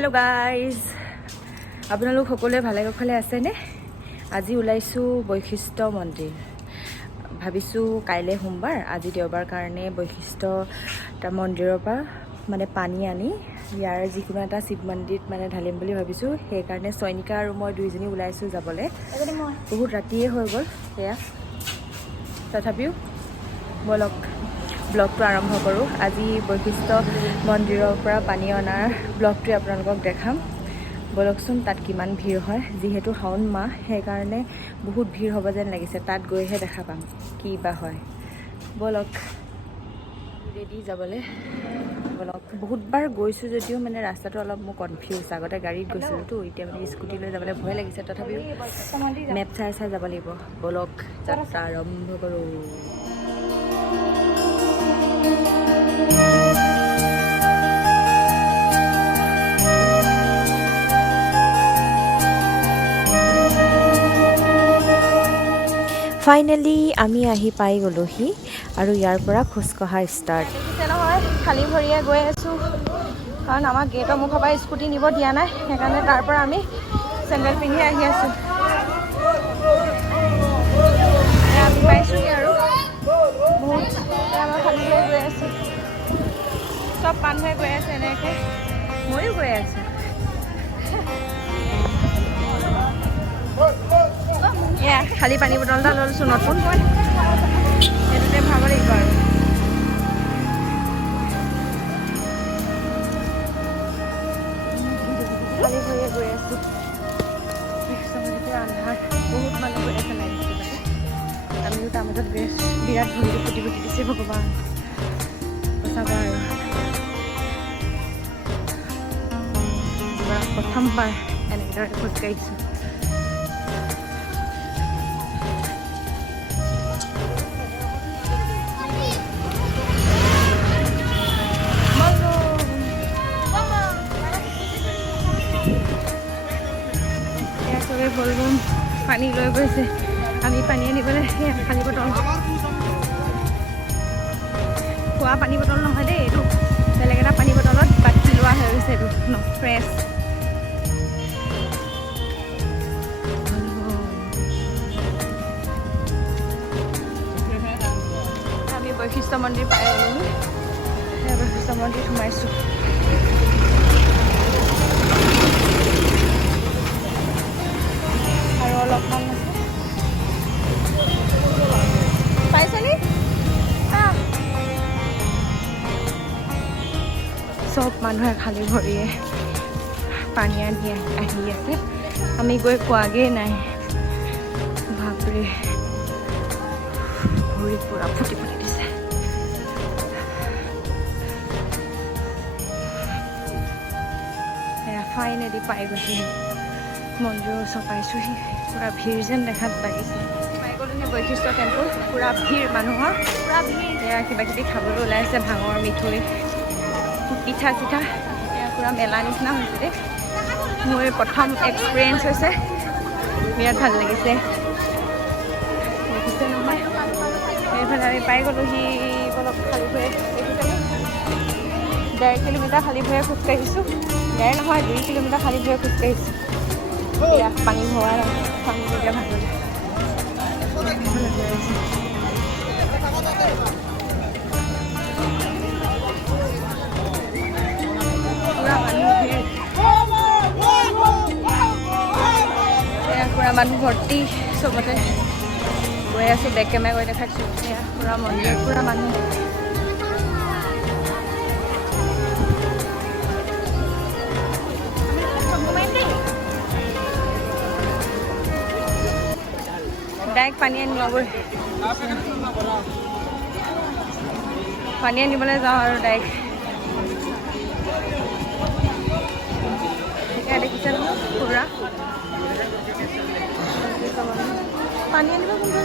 Hello' guys, আপোনালোক সকলোৱে ভালে কুশলে আছেনে? আজি ওলাইছোঁ বৈশিষ্ট্য মন্দিৰ। ভাবিছোঁ কাইলৈ সোমবাৰ, আজি দেওবাৰ কাৰণে বৈশিষ্ট্য মন্দিৰৰ পৰা মানে পানী আনি ইয়াৰ যিকোনো এটা শিৱ মন্দিৰত মানে ঢালিম বুলি ভাবিছোঁ। সেইকাৰণে চয়নিকা আৰু মই দুইজনী ওলাইছোঁ যাবলৈ। বহুত ৰাতিয়ে হৈ গ'ল সেয়া, তথাপিও ব'লক ব্লগটো আৰম্ভ কৰোঁ। আজি বৈশিষ্ট্য মন্দিৰৰ পৰা পানী অনাৰ ব্লগটোৱে আপোনালোকক দেখাম। ব'লকচোন, তাত কিমান ভিৰ হয়। যিহেতু শাওণ মাহ, সেইকাৰণে বহুত ভিৰ হ'ব যেন লাগিছে। তাত গৈহে দেখা পাম কি বা হয়। ব'লক ৰেডি যাবলৈ। ব'লক, বহুতবাৰ গৈছোঁ যদিও মানে ৰাস্তাটো অলপ মোৰ কনফিউজ। আগতে গাড়ীত গৈছিলোঁতো, এতিয়া মানে স্কুটি লৈ যাবলৈ ভয় লাগিছে। তথাপিও মেপ চাই চাই যাব লাগিব। ব'লক যাত্ৰা আৰম্ভ কৰোঁ। ফাইনেলি আমি আহি পাই গ'লোহি আৰু ইয়াৰ পৰা খোজকঢ়া ষ্টাৰ্ট। দেখিছে নহয়, খালী ভৰিয়ে গৈ আছোঁ, কাৰণ আমাক গেটৰ মুখৰ পৰা স্কুটি নিব দিয়া নাই। সেইকাৰণে তাৰ পৰা আমি চেণ্ডেল পিন্ধি আহি আছোঁ। আমি পাইছোঁহি আৰু বহুত আমাৰ খালী ভৰিয়ে গৈ আছোঁ। চব মানুহে গৈ আছে এনেকৈ, ময়ো গৈ আছোঁ। এয়া খালী পানী বটল এটা লৈছোঁ নতুন, সেইটোতে ভৰাব লাগিব আৰু। খালী ভৰিয়ে গৈ আছোঁ। আন্ধাৰ, বহুত মানুহ গৈ আছে লাইন পাতি। আমিও তাৰ মাজত গৈ আছোঁ। বিৰাট ভৰিটো ফুটি ফুটি দিছে, ভগৱান বচাব আৰু। প্ৰথমবাৰ এনেদৰে খোজকাঢ়িছোঁ। চবেই বলবম পানী লৈ গৈছে। আমি পানী আনিবলৈ পানী বটল, খোৱা পানী বটল নহয় দেই, এইটো বেলেগ এটা পানী বটলত বাকি লোৱা হৈ গৈছে। এইটো ফ্ৰেছ। আমি বৈশিষ্ট্য মন্দিৰ পাই গ'লো। বৈশিষ্ট্য মন্দিৰত সোমাইছোঁ। আৰু অলপমান পাইছনি? চব মানুহে খালী ভৰিয়ে পানী আনি আহি আছে। আমি গৈ পোৱাগেই নাই। বাপৰে, ভৰি পূৰা ফুটি ফুটি দিছে। এয়া ফাইনেলি পাই গৈছোহি, মন্দিৰৰ ওচৰ পাইছোঁহি। পূৰা ভিৰ যেন দেখাত লাগিছে। পাই গ'লোহি বৈশিষ্ট্য টেম্পুল। পূৰা ভিৰ মানুহৰ, পূৰা ভিৰ। এয়া কিবা কিবি খাবলৈ ওলাইছে, ভাঙৰ মিঠৈ, পিঠা চিঠা। এয়া পূৰা মেলা নিচিনা হৈছে দেই। মোৰ প্ৰথম এক্সপিৰিয়েঞ্চ হৈছে, বিৰাট ভাল লাগিছে। দেখিছে নহয়, সেইফালে আমি পাই গ'লোহি। অলপ খালী ভৰিয়ে দেখিছেনে, 1.5 কিলোমিটাৰ খালী ভৰিয়ে খোজকাঢ়িছোঁ। 1.5 নহয়, 2 কিলোমিটাৰ খালী ভৰিয়ে খোজকাঢ়িছোঁ। এয়া পানী ভৰাই নাই, পানী এতিয়া ভাল লাগে। পূৰা মানুহ ভৰ্তি চবতে। গৈ আছোঁ, বেক কেমেৰা গৈ দেখাইছোঁ। এয়া পূৰা মন্দিৰ, পূৰা মানুহ। ডাইৰেক্ট পানী আনিব গৈ, পানী আনিবলৈ যাওঁ আৰু ডাইৰেক্ট। এয়া দেখিছে নহয়, পূৰা পানী আনিব কোনটো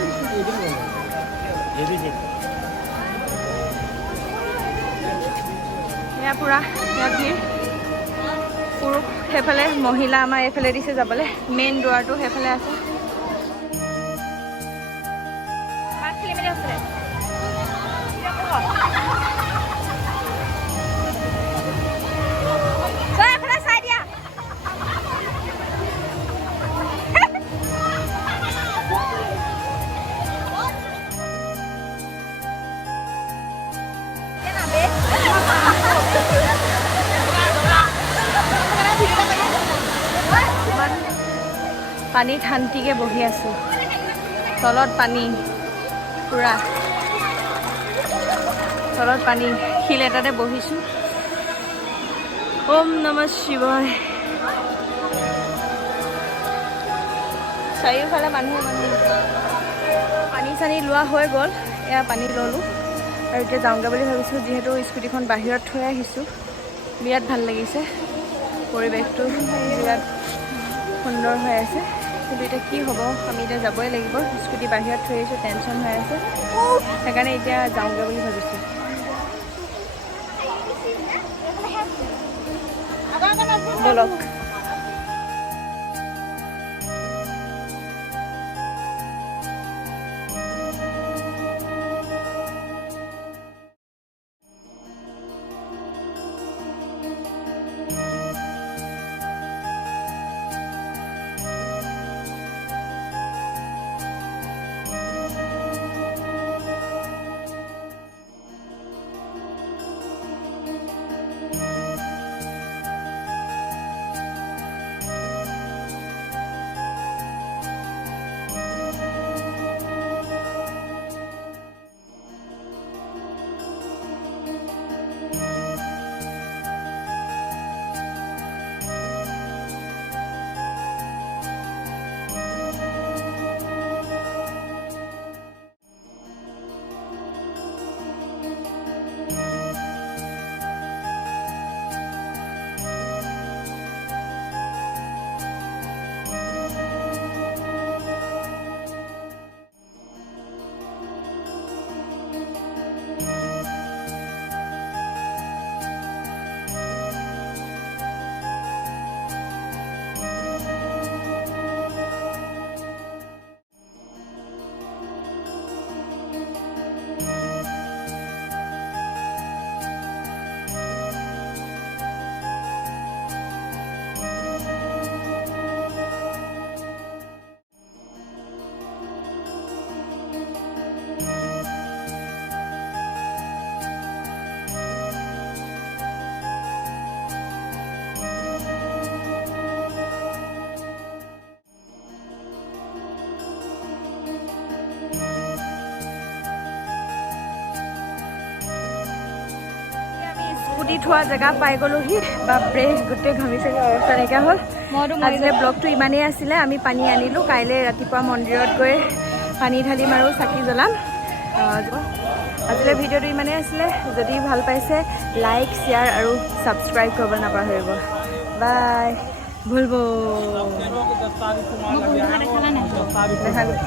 এয়া পূৰা এয়া ভিৰ। পুৰুষ সেইফালে, মহিলা আমাৰ এইফালে দিছে যাবলৈ। মেইন দুৱাৰটো সেইফালে আছে। খেলি মেলি আছিলে। চাই দিয়া। পানীত শান্তিকে বহি আছোঁ তলত পানী পুৰা তলত পানী শিল এটাতে বহিছোঁ ওম নমঃ শিৱায় চাৰিওফালে মানুহে পানী চানী লোৱা হৈ গ'ল এয়া পানী ল'লোঁ আৰু এতিয়া যাওঁগৈ বুলি ভাবিছোঁ যিহেতু স্কুটিখন বাহিৰত থৈ আহিছোঁ বিৰাট ভাল লাগিছে পৰিৱেশটো বিৰাট সুন্দৰ হৈ আছে কিন্তু এতিয়া কি হ'ব আমি এতিয়া যাবই লাগিব স্কুটি বাহিৰত থৈ আহিছোঁ টেনশ্যন হৈ আছে সেইকাৰণে এতিয়া যাওঁগৈ বুলি ভাবিছোঁ ব'লক স্কুটি থোৱা জেগা পাই গ'লোহি বাপৰে গোটেই ঘামি চামি অৱস্থা নাইকিয়া হ'ল আজিলৈ ব্লগটো ইমানেই আছিলে আমি পানী আনিলোঁ কাইলৈ ৰাতিপুৱা মন্দিৰত গৈ পানী ঢালিম আৰু চাকি জ্বলাম আজিলৈ ভিডিঅ'টো ইমানেই আছিলে যদি ভাল পাইছে লাইক শ্বেয়াৰ আৰু ছাবস্ক্ৰাইব কৰিব নাপাহৰিব বাই ভুলব দেখালোঁ